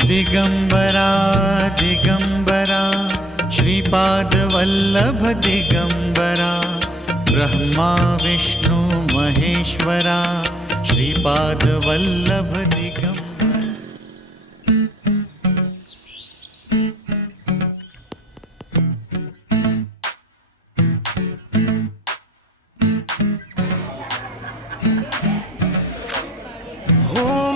दिगंबरा दिगंबरा श्रीपादवल्लभ दिगंबरा ब्रह्मा विष्णु महेश्वरा श्रीपादवल्लभ दिगंबरा।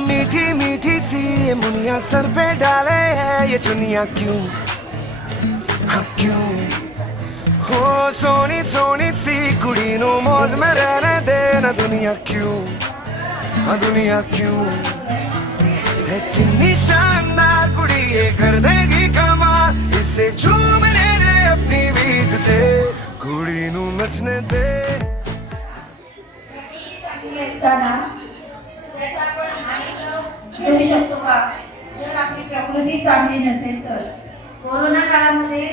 मीठी मीठी सी ये मुनिया सर पे डाले है ये चुनिया क्यों, हाँ क्यों। हो सोनी सोनी सी कुड़ी नो मौज में रहने देना दुनिया क्यों, हाँ दुनिया क्यों। है कितनी शानदार कुड़ी ये कर देगी कमाल, इससे झूमने दे अपनी बीत थे कुड़ी नो नचने दे। करू शकतो का जर आपली प्रकृती चांगली नसेल तर। कोरोना काळामध्ये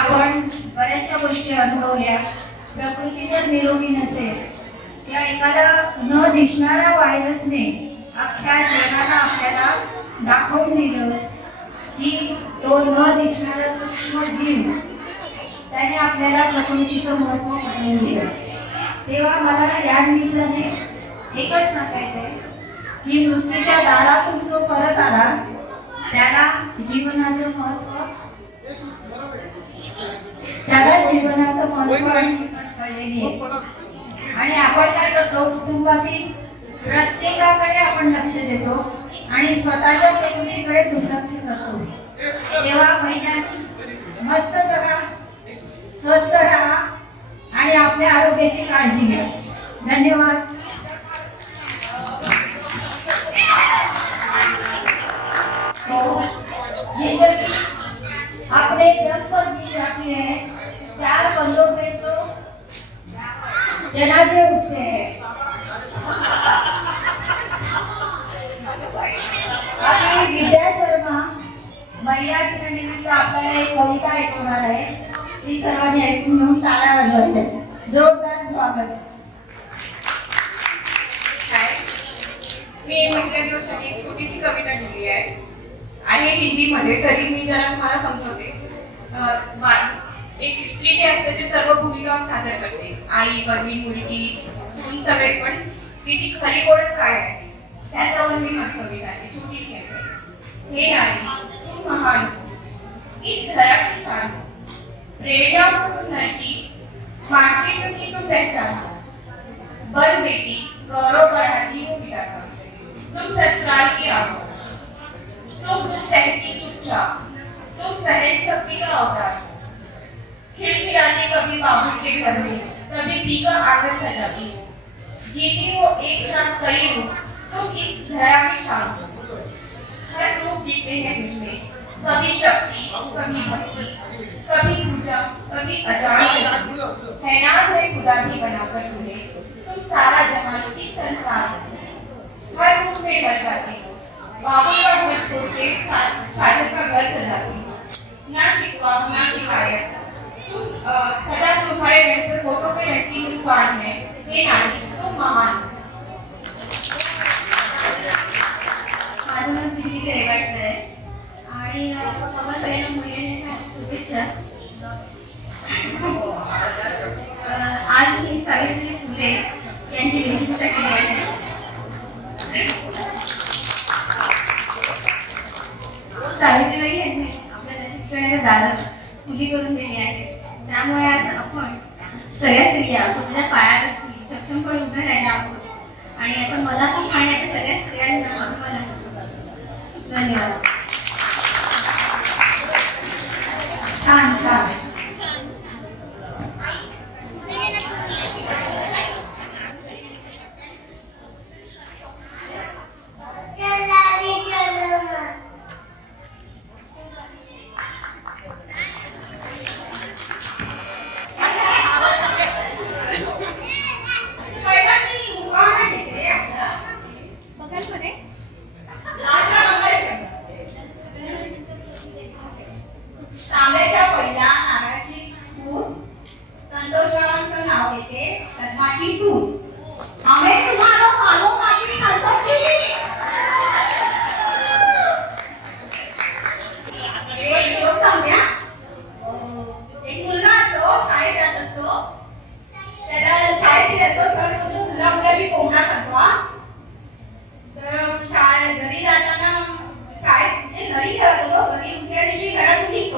आपण बऱ्याचशा गोष्टी अनुभवल्या। प्रकृती जर निरोगी नसेल या एखादा न दिसणारा व्हायरसने अख्ख्या जगाला आपल्याला दाखवून दिलं की तो न दिसणारा सूक्ष्म जीव त्याने आपल्याला प्रकृतीचं महत्त्व पटवून दिलं। तेव्हा मला या निमित्ताने एकच सांगायचं आहे की मृत्यूच्या दारातून जो परत आला त्याला जीवनाचं महत्त्व कळलेली आहे। आणि आपण काय करतो, कुटुंबातील प्रत्येकाकडे आपण लक्ष देतो आणि स्वतःच्या प्रकृतीकडे दुर्लक्ष करतो। तेव्हा महिलांनी मस्त जगा, स्वस्थ राहा आणि आपल्या आरोग्याची काळजी घ्या। धन्यवाद। अपने जब पर दी जाती है 4 बंदों पे तो जनाजे उठते हैं। आपली विद्या शर्मा महिला दिनानिमित्त आपल्याला एक कविता ऐकवणार आहे, ती सर्वांनी ऐकून घेऊन टाळ्या वाजवायच्या। जोरदार स्वागत। मी महिला दिवसाची एक छोटीशी कविता लिहिली आहे आणि हिंदीमध्ये, तरी मी जरा तुम्हाला समजवते। एक स्त्री जे असते ते सर्व भूमिका सादर करते, आई, बहीण, मुलगी, सून, सगळे। पण तिची खरी ओळख काय आहे त्याच्यावर मी मत कविता आहे, छोटीशी आहे। हे नारी तू महान, इस धरा की शान, प्रेरणा तू नरकी, मातृभूमी तू पहचान, बल बेटी गौरव बढ़ाती हो पिता का, तुम ससुराल की आओ, सुख दुख सहती चुपचाप, तुम सहन शक्ति का अवतार, खिलखिलाती कभी बाबू के घर में, कभी पी का आंगन सजाती हो, जीती हो एक साथ कई रूप, तुम इस धरा की शान हो। हर रूप दिखते हैं तुझमें, कभी शक्ति, कभी भक्ति, कभी पूजा, कभी अजान, है नाज है खुदा की बनाकर तुम्हें, तुम सारा जहान इस संसार में, हर रूप में ढल जाती हो, बाबू का घर छोड़ के सागर का घर सजाती हो, ना शिकवा ना शिकायत, सदा तुम्हारे रहते फोटो पे रहती हूँ स्वाद में, हे नारी तुम महान। माझं नाव दीदी रेवाडकर आहे आणि मला सगळ्यांना महिलांना शुभेच्छा। आज मी सावित्री फुले यांची विशिष्ट केली आहे। सावित्रीबाई यांनी आपल्याला शिक्षणाच्या दार खुली करून दिली आहे, त्यामुळे आज आपण सगळ्या स्त्रिया स्वतःच्या पायावर सक्षमपणे उभ्या राहायला आहोत आणि याचा मला पण पाहण्याच्या सगळ्या स्त्रियांना अभिमान आहे। धन्यवाद। छान छान। तांब्याच्या पहिल्या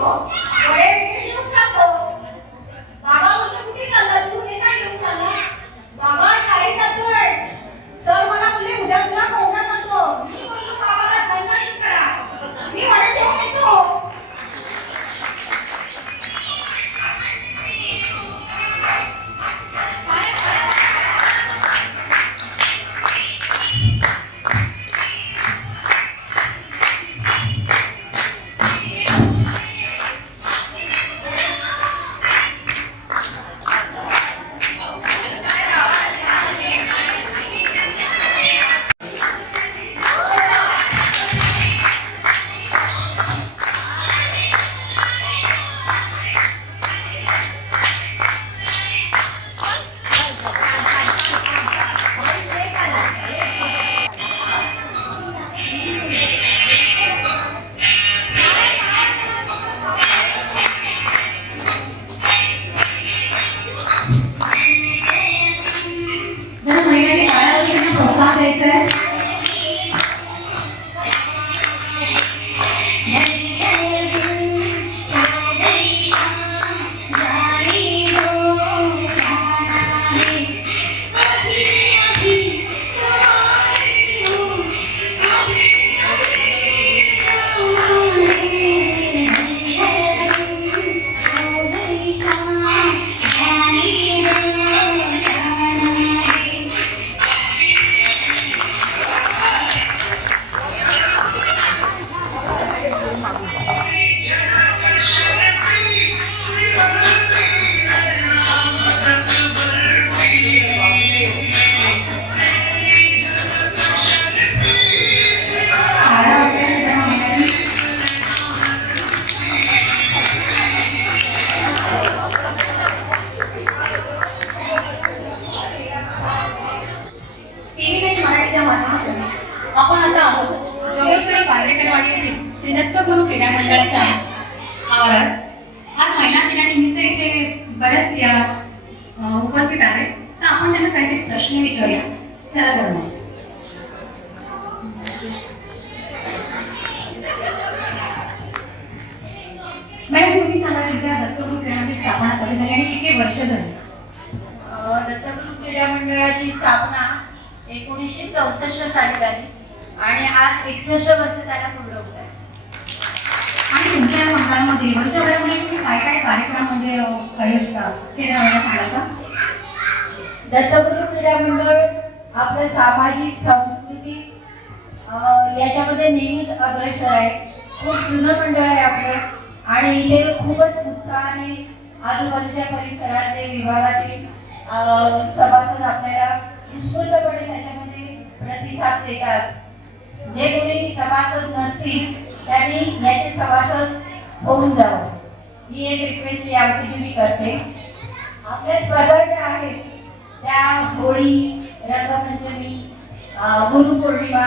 उठतो, वडे वगैरे घेऊन जातो. बाबा म्हणतो कुठे चालला तू, हे काय घेऊन चालला? बाबा शाळेत जातोय. सर मला बोलले उद्या तुला कोंडा जातो. मी बोललो बाबाला दंडनीत करा, मी वडे घेऊन येतो. जर महिलांनी बाळाला प्रोत्साहन द्यायचंय. आपण आता आहोत जोगेश्वरी पार्लेकरवाडी श्री दत्त गुरु क्रीडा मंडळाच्या आवारात. आज महिला दिनानिमित्त इथे बऱ्याच स्त्रिया उपस्थित आहेत, तर आपण त्यांना काहीतरी प्रश्न विचारूया. चला तर मग. मॅडम तुम्ही सांगा तुमच्या दत्तगुरु क्रीडा मंडळाची स्थापना कधी झाली आणि किती वर्ष झाली? दत्तगुरु क्रीडा मंडळाची स्थापना 1964 साली झाली आणि आज 61 वर्ष त्याला पूर्ण होत आहे. आणि तुमच्या मंडळामध्ये वर्षभरामध्ये तुम्ही काय काय कार्यक्रम म्हणजे आयोजता ते सांगा का? दत्तगुरु क्रीडा मंडळ आपलं सामाजिक सांस्कृतिक याच्यामध्ये नेहमीच अग्रेसर आहे. खूप जुनं मंडळ आहे आपलं आणि इथे खूपच उत्साहाने आजूबाजूच्या परिसराचे विभागातील सभासद आपल्याला उत्स्फूर्तपणे त्याच्यामध्ये प्रतिसाद देतात. जे कोणी सभासद नसतील त्यांनी याचे सभासद होऊन जावं ही एक रिक्वेस्ट यावरती मी करते. आपल्या स्पर्धा ज्या आहेत त्या होळी, रंगपंचमी, गुरुपौर्णिमा,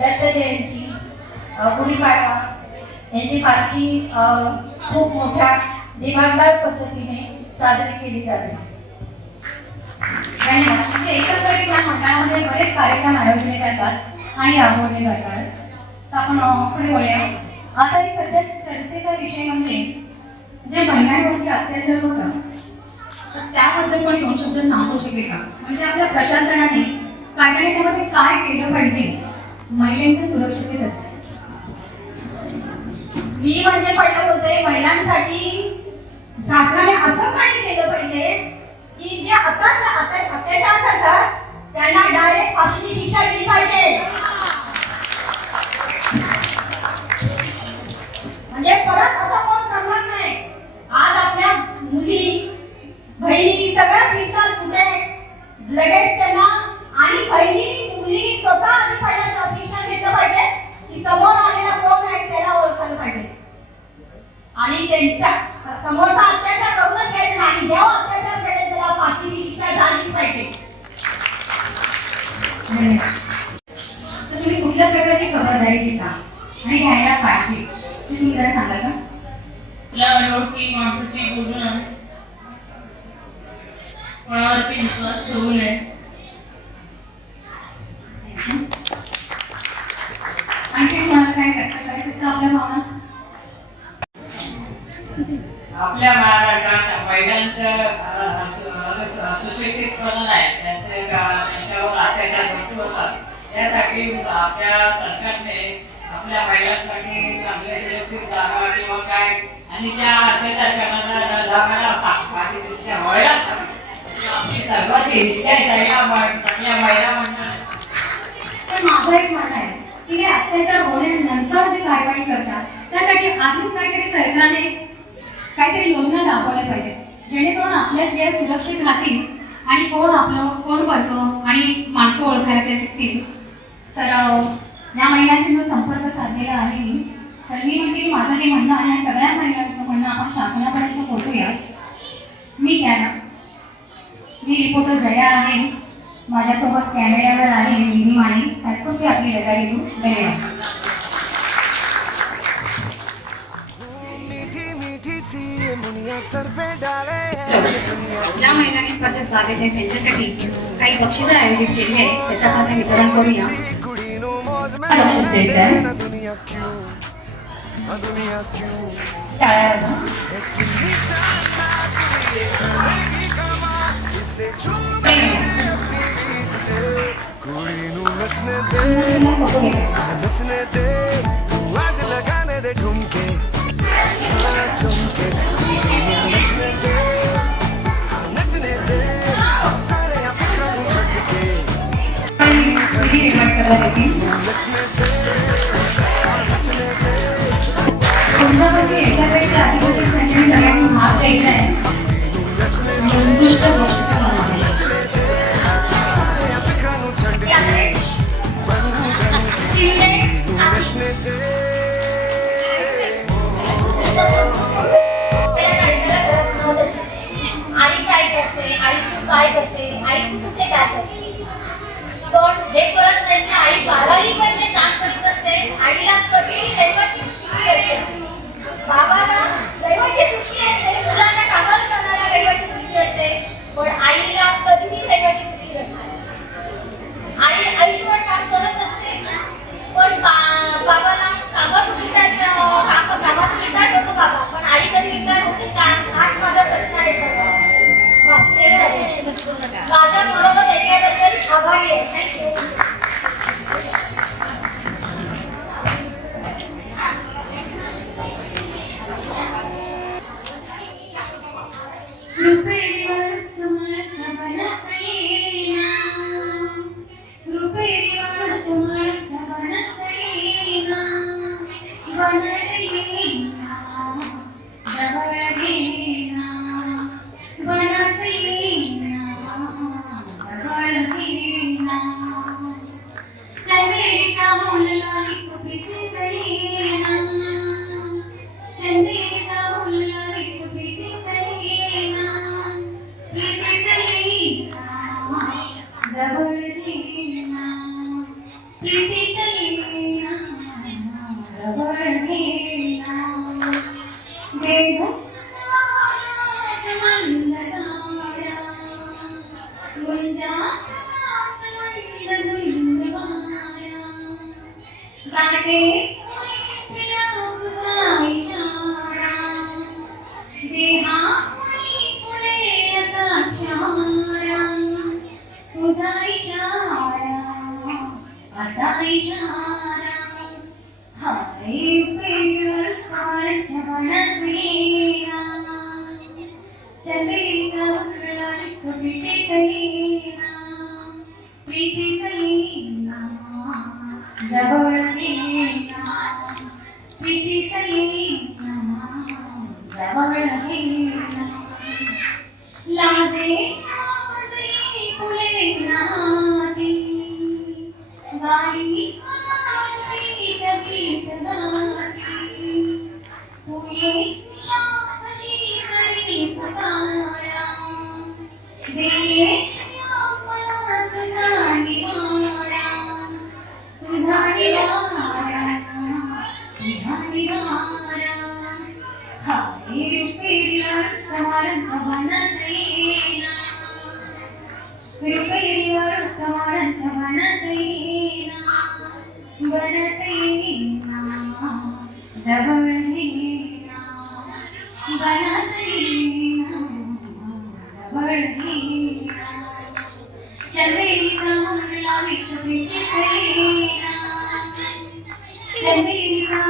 दत्त जयंती, गुढीपाडवा यांची पालखी खूप मोठ्या दिमागदार पद्धतीने साजरी केली जाते. धन्यवाद. म्हणजे एकंदरीत या मंडळामध्ये बरेच कार्यक्रम आयोजले जातात आणि राबवले जातात. तर आपण पुढे वळूया. आता एक सध्या चर्चेचा विषय म्हणजे जे महिलांवरती अत्याचार होतात तर त्याबद्दल पण 2 शब्द सांगू शकेल का? म्हणजे आपल्या प्रशासनाने कायद्याने त्यामध्ये काय केलं पाहिजे महिलांच्या सुरक्षतेसाठी? मी म्हणजे पहिलं बोलते महिलांसाठी शासनाने असं काही केलं पाहिजे की जे अत्याचार करतात त्यांना डायरेक्ट फाशीची शिक्षा दिली पाहिजे. म्हणजे परत असं कोण करणार नाही. आज आपल्या मुली बहिणी सगळ्या फिरतात कुठे लगेच त्यांना आणि बहिणी मुली स्वतः आधी पहिला शिक्षण घेतलं पाहिजे की समोर आलेला कोण आहे त्याला ओळखायला पाहिजे आणि त्यांच्या समोरचा अत्याचार करूनच घ्यायचं नाही. जेव्हा अत्याचार करेल त्याला फाशीची शिक्षा झालीच पाहिजे. तर तुम्ही कुठल्या प्रकारची खबरदारी घेता आणि घ्यायला पाहिजे ते तुम्ही जरा सांगा का? आपल्या अनोळखी माणसाशी बोलू नये, कोणावरती विश्वास ठेवू नये. आणखी कोणाला काय करता करायचं आपल्या भावना? महिलांचं सुशिक्षितपणा आहे त्यांच्यावर अत्याचार गोष्टी होतात. त्यासाठी आपल्या सरकारने आपल्या महिलांसाठी चांगले इलेक्ट्रिक जागा किंवा काय आणि त्या अत्याचार करणाऱ्या जागा पाठीच्या व्हायला आपली सर्वात इच्छा आहे चांगल्या महिला म्हणणार. पण माझं एक म्हणणं आहे की हे अत्याचार होण्यानंतर जे कारवाई करतात त्यासाठी आधीच काहीतरी सरकारने काहीतरी योजना राबवल्या पाहिजे जेणेकरून आपल्या स्त्रिया सुरक्षित राहतील आणि कोण आपलं कोण बनतं आणि माणसं ओळखायला ते शिकतील. तर या महिलांशी जो संपर्क साधलेला आहे मी, तर मी म्हणते की माझं जे म्हणणं आहे सगळ्या महिलांचं म्हणणं आपण शासनापर्यंत पोहोचूया. मी घ्या ना, मी रिपोर्टर जया आहे, माझ्यासोबत कॅमेऱ्यावर आहे मिनी माणी सातपूरची आपली रजाई घेऊन धन्यवाद. मीठी मीठी सी मुनिया सर पे डाले हैं ये चुनिया ज्या महिलांनी स्पर्धेत भाग घेतले त्यांच्यासाठी काही बक्षिसं आयोजित केली आहे त्याचं आपण वितरण करूया. कुड़ी नु मौज में बक्षीस द्यायचं आहे. ना दुनिया क्यों टाळ्यावर कितनी शानदार दुनिया करेगी कमाल इससे झूम कुड़ी नु नचने दे नचने दे तू आज लगाने दे ठुमके झुमके नचने दे सारे अफिका नु झटके रेकॉर्ड करण्यात येतील. नचने दे तुमच्यापैकी एकापेक्षा अधिक संचलन सगळ्यांनी भाग घ्यायचा आहे आणि उत्कृष्ट गोष्टीचा समावेश आहे. अफिका नु झटके शिंदे नचने दे आई काय करते, आई तू काय करते, आई तू कुठे काय करते. पण हे कळत नाही की आई बाराही म्हणजे काम करीत असते. आईला कधी दैवाची सुट्टी असते, बाबाला दैवाची सुट्टी असते, मुलांना कामाला करणाऱ्या दैवाची सुट्टी असते, पण आईला कधीही दैवाची सुट्टी नसते. आई आयुष्यभर काम करत असते, पण बाबाला कामात रिटायर होतो बाबा, पण आई कधी रिटायर होते का हाच माझा प्रश्न आहे सगळा. माझ्या बरोबर ऐकण्याबद्दल आभारी आहे. थँक्यू.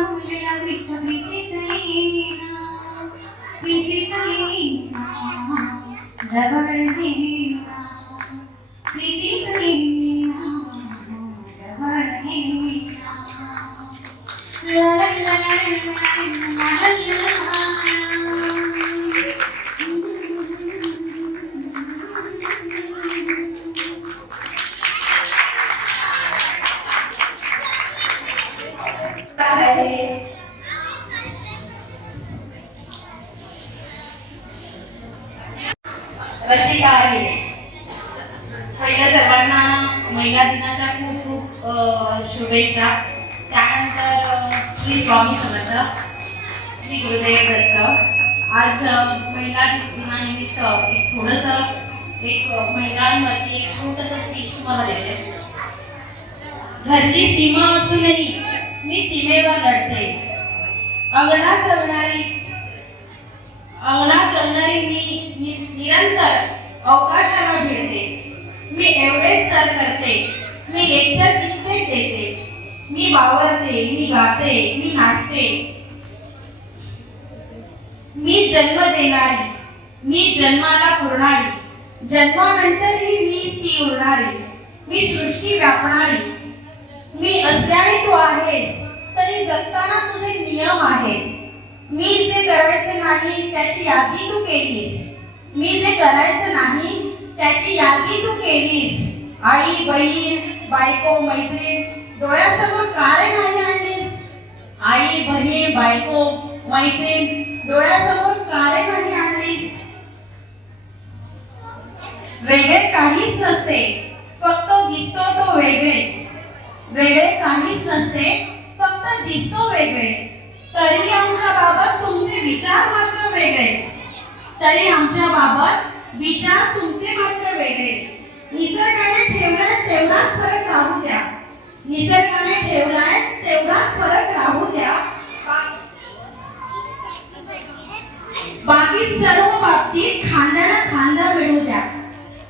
राहुल्या प्रीतीत येईना प्रीतीत येईना जवळ येईना प्रीतीत येईना जवळ येईना ला ला ला ला ला ला रसिका आहे. पहिल्या सर्वांना महिला दिनाच्या खूप खूप शुभेच्छा. त्यानंतर श्री स्वामी समर्थ, श्री गुरुदेव दत्त. आज महिला दिनानिमित्त एक महिलांवरती एक छोटंसं स्पीच तुम्हाला देते. घरची सीमा असूनही मी सीमेवर लढते. अंगणात रंगणारी मी निरंतर अवकाशाला भिडते. मी एवढेच सर करते, मी लेक्चर कित्येक देते. मी वावरते, मी गाते, मी नाचते. मी जन्म देणारी, मी जन्माला पुरणारी, जन्मानंतरही मी ती उरणारी. मी सृष्टी व्यापणारी. मी असल्याने तू आहे, तरी जगताना तुझे नियम आहेत. मी जे करायचं नाही त्याची यादी तू केलीस. मी जे करायचं नाही त्याची यादी तू केलीस. आई, बहीण, बायको, मैत्रीण डोळ्यासमोर का रे नाही आणलीस? आई, बहीण, बायको, मैत्रीण डोळ्यासमोर का रे नाही आणलीस? वेगळे काहीच नसते, फक्त दिसतो तो वेगळे. वेगळे काहीच नसते, फक्त दिसतो वेगळे. तरी आमच्या बाबत तुमचे विचार मात्र वेगळे. तरी आमच्या बाबत विचार तुमचे मात्र वेगळे. निसर्गाने ठेवलाय तेवढाच फरक राहू द्या. निसर्गाने ठेवलाय तेवढाच फरक राहू द्या. बाकी सर्व बाबतीत खांद्याला खांदा मिळू द्या.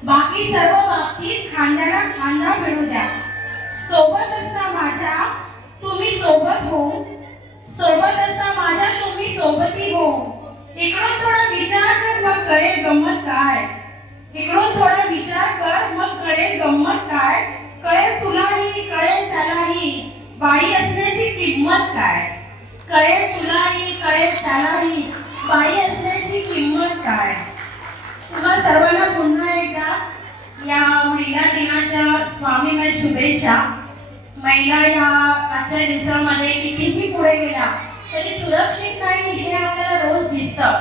बाकी सर्व बाबतीत खांद्याला खांदा मिळू द्या. सोबत असता माझ्या तुम्ही सोबत हो. सोबत असता माझ्या तुम्ही सोबती हो. इकडून थोडा विचार कर मग कळेल गंमत काय. इकडून थोडा विचार कर मग कळेल गंमत काय. कळेल तुलाही कळेल त्यालाही बाई असण्याची किंमत काय. कळेल तुलाही कळेल त्यालाही बाई असण्याची किंमत काय. तुम्हाला सर्वांना पुन्हा एकदा या महिला दिनाच्या स्वामींना शुभेच्छा. महिला या आजच्या दिवसामध्ये कितीही पुढे गेला तरी सुरक्षित नाही हे आपल्याला रोज दिसतं,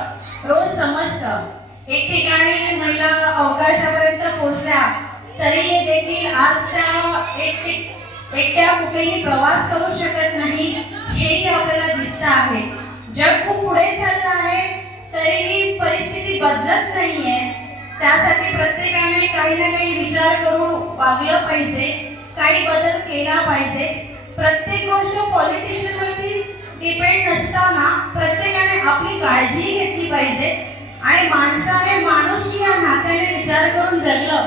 रोज समजतं. एक ठिकाणी महिला अवकाशापर्यंत पोहोचल्या तरी देखील आज त्या एकट्या कुठेही प्रवास करू शकत नाही हेही आपल्याला दिसतं आहे. जग खूप पुढे चाललं आहे तरीही परिस्थिती बदलत नाहीये. त्यासाठी प्रत्येकाने काही ना काही विचार करून वागलं पाहिजे, काही बदल केला पाहिजे. प्रत्येक गोष्ट पॉलिटिशियनवरती डिपेंड नसताना प्रत्येकाने आपली काळजी घेतली पाहिजे आणि माणसाने माणूस या नात्याने विचार करून जगलं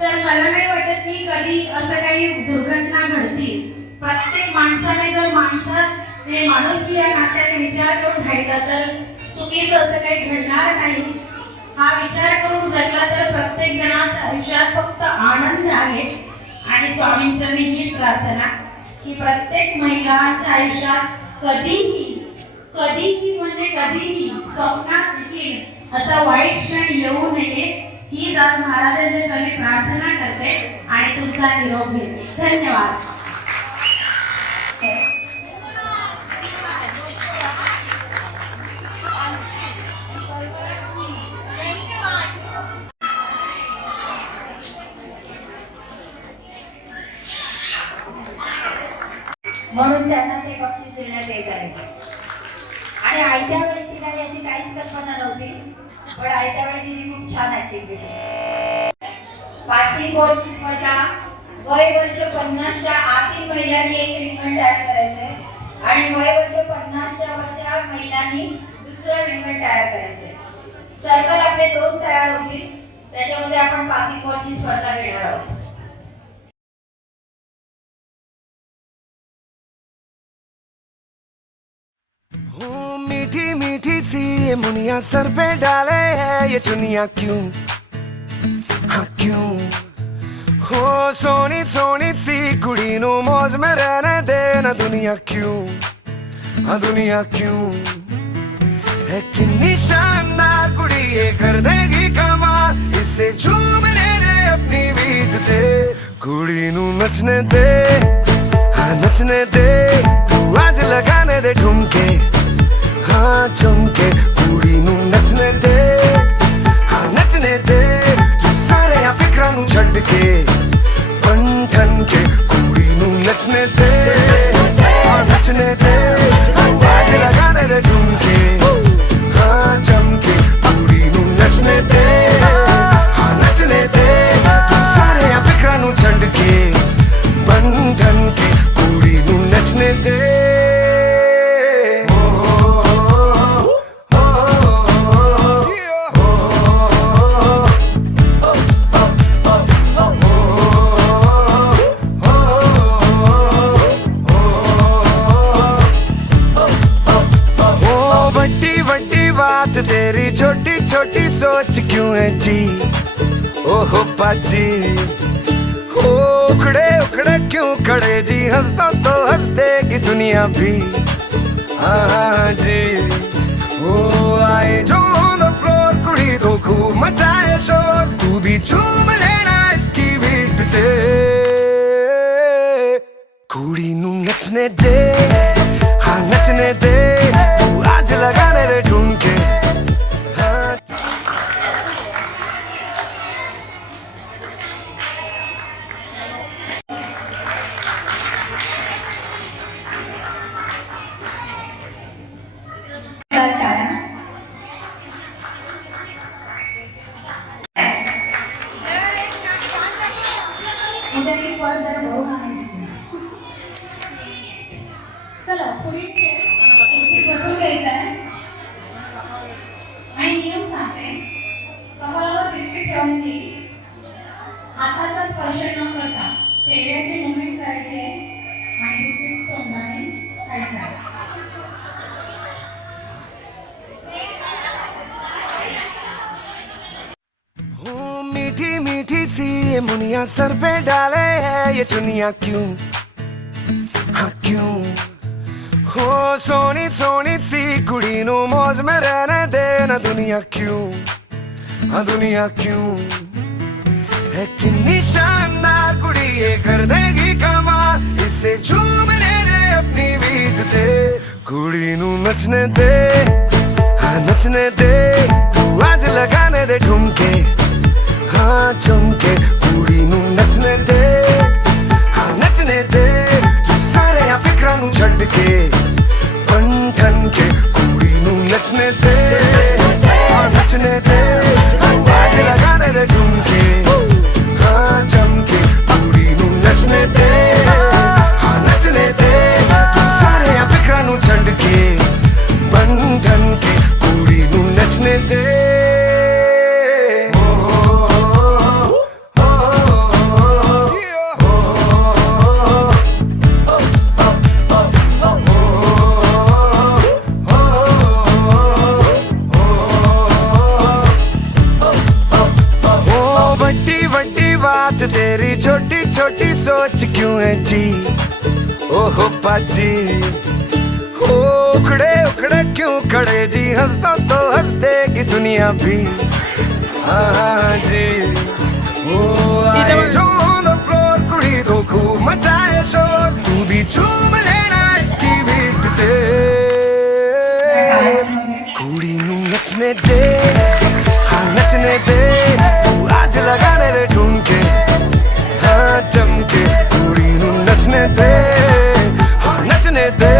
तर मला नाही वाटत की कधी असं काही दुर्घटना घडतील. प्रत्येक माणसाने जर माणूस या नात्याने विचार करून राहिलं तर चुकीचं असं काही घडणार नाही. हा विचार करून जगला तर प्रत्येक जणाच्या आयुष्यात फक्त आनंद आहे. आणि स्वामींचं मी हीच प्रार्थना की प्रत्येक महिलांच्या आयुष्यात कधीही म्हणजे कधीही स्वप्नात देखील असा वाईट क्षण येऊ नये ही आज महाराजांच्या चरणी प्रार्थना करते आणि तुमचा निरोप घेते. धन्यवाद. म्हणून त्यांना ते बक्षीस देण्यात येत आहे. आणि आयत्या वेळी तिला याची काहीच कल्पना नव्हती, पण आयत्या वेळी तिने खूप छान ऍक्टिंग केली. पासिंग कोर्स स्पर्धा वय वर्ष 50च्या आतील महिलांनी एक रिंगण तयार करायचंय आणि वय वर्ष 50च्या वरच्या महिलांनी दुसरं रिंगण तयार करायचंय. सर्कल आपले 2 तयार होतील, त्याच्यामध्ये आपण पासिंग कोर्सची स्पर्धा घेणार आहोत. हूँ मीठी मीठी सी ये मुनिया सर पे डाले है ये चुनिया क्यों, हाँ क्यों। हो सोनी सोनी सी कुड़ी नू मौज में रहने दे ना दुनिया क्यों, हाँ दुनिया क्यों। है कितनी शानदार कुड़ी ये कर देगी कमाल, इसे झूमने दे अपनी बीट ते। कुड़ी नू नचने दे, हाँ नचने दे, तू आज लगाने दे ठुमके, हाँ झुमके। कुड़ी नू नचने दे, हाँ नचने दे, तू सारे आ फिक्रां नू छड्ड के बन ठन के। कुड़ी नू नचने दे, हाँ नचने दे, तू आज लगाने दे ठुमके, हाँ झुमके। कुड़ी नू नचने दे, हाँ नचने दे, तू सारे आ फिक्रां नू छड्ड के बन ठन के। कुड़ी नू नचने दे। बात तेरी छोटी छोटी सोच क्यों है जी, ओहो पाजी। हो उखड़े उखड़े क्यों खड़े जी, हंसता तो हंस देगी दुनिया भी, हाँ जी। ओ आए जो ऑन द फ्लोर कुड़ी तो खूब मचाए शोर, तू भी झूम लेना इसकी बीट ते। कुड़ी नू नचने दे, हाँ नचने दे, तू आज लगाने दे ठुमके, हाँ। चला पुढे बसून घ्यायचं आहे आणि नियम सांगते. कपाळावर बिस्किट ठेवण्याची, हाताचा स्पर्श न करता चेहऱ्याचे मुवमेंट करायचे आणि बिस्किट तोंडाने खायचं. हूँ मीठी मीठी सी ये मुनिया सर पे डाले है ये चुनिया क्यों, हाँ क्यों। हो सोनी सोनी सी कुड़ी नू मौज में रहने दे ना दुनिया क्यों, हाँ दुनिया क्यों। है कितनी शानदार कुड़ी ये कर देगी कमाल, इसे झूमने दे अपनी बीट ते। कुड़ी नू नचने दे, हाँ नचने दे, तू आज लगाने दे ठुमके, हाँ झुमके। कुड़ी नू नचने दे, हाँ नचने दे, तू सारे आ फिक्रां नू छड्ड के बन ठन के। कुड़ी नू नचने दे, हाँ नचने दे, तू आज लगाने दे ठुमके, हाँ झुमके। कुड़ी नू नचने दे, हाँ नचने दे, तू सारे आ फिक्रां नू छड्ड के बन ठन के। कुड़ी नू नचने दे। बात तेरी छोटी छोटी सोच क्यों है जी, ओहो पाजी। हो उखड़े उखड़े क्यों खड़े जी, हंसता तो हंस देगी दुनिया भी, हाँ जी। ओ आए जो ऑन द फ्लोर कुड़ी तो खूब मचाए शोर, तू भी झूम लेना इसकी बीट ते। कुड़ी नू नचने दे, हाँ नचने दे, तू आज लगाने दे ठुमके, हाँ चमके। कुड़ी नू नचने दे, हाँ नचने दे,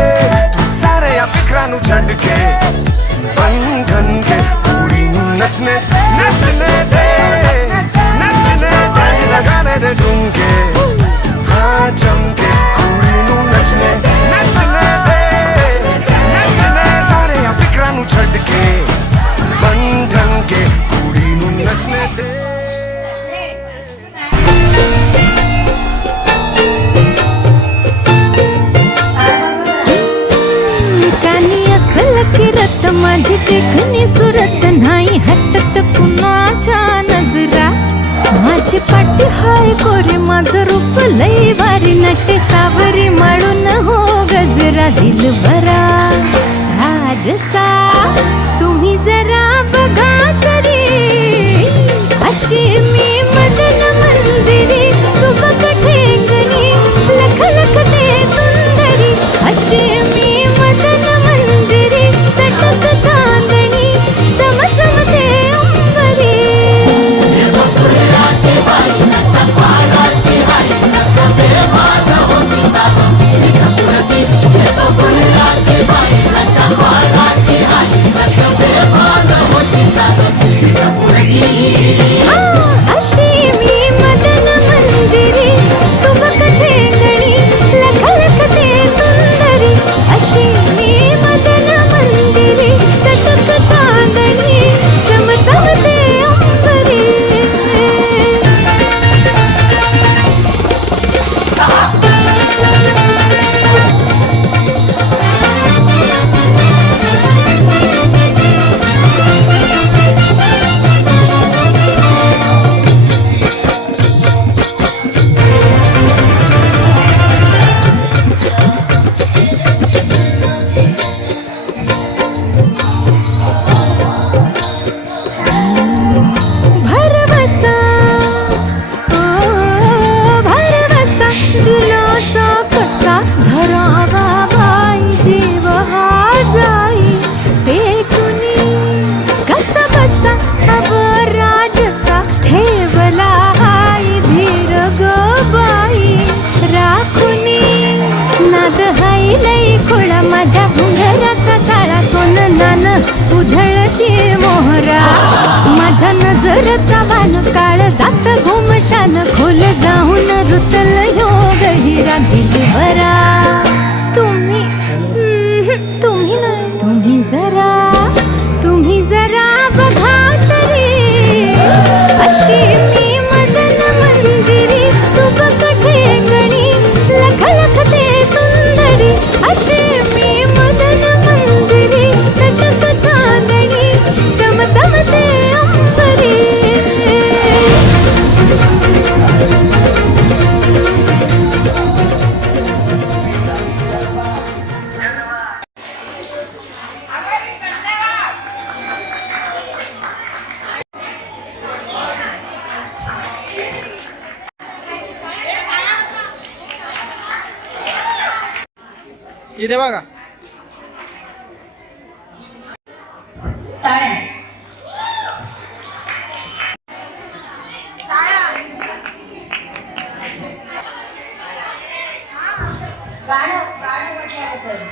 तू सारे आ फिक्रां नू छड्ड के बन ठन के। कुड़ी नू नचने दे, नचने दे, नचने दे, आज लगाने दे ठुमके, हाँ चमके। कुड़ी नू नचने दे, नचने दे, नचने दे, आ फिक्रां नू छड्ड के बन ठन के। कुड़ी नू नचने दे। कानिया दिसल किरत माझी देखणी सुरत नाही हटत कुणाच्या नजरा माझी पाठी हाय कोरे माझं रूप लई भारी नटे सावरी माळून हो गजरा दिलबरा राजसा तुम्ही जरा बघा तरी अशी मी मदन मंजिरी सुबक ठेंगणी लख लख ते सुंदरी अशी मी मदन मंजिरी चटक चांदणी चमचमते अंबरी अशी मी मदन मंजिरी सुबक ठेंगणी लख लख ते सुंदरी अशी मी मदन मंजिरी चटक चांदणी चमचमते अंबरी भरवसा भरवसा दिलाचा कसा धरावा बाई जीव हा जाई पेटुनी कसा बसा अब राजसा ठेवला हाय धीर ग बाई राखुनी नाद हाय लई खोळा माझ्या घुंगराचा चाळा सोन नान उधळती मोहरा माझ्या नजरचा वान काळ जात घुमशान खोल जाऊन रुतल योग हिरा दिलबरा तुम्ही तुम्ही नाही तुम्ही जरा बघा तरी अशी मी मदन मंजिरी सुबक ठेंगणी लख लख ते सुंदरी अशी मी मदन मंजिरी चटक चांदणी चमचमते अंबरी इथे बघा टाळ्या गाणं गाणं म्हटल्याबद्दल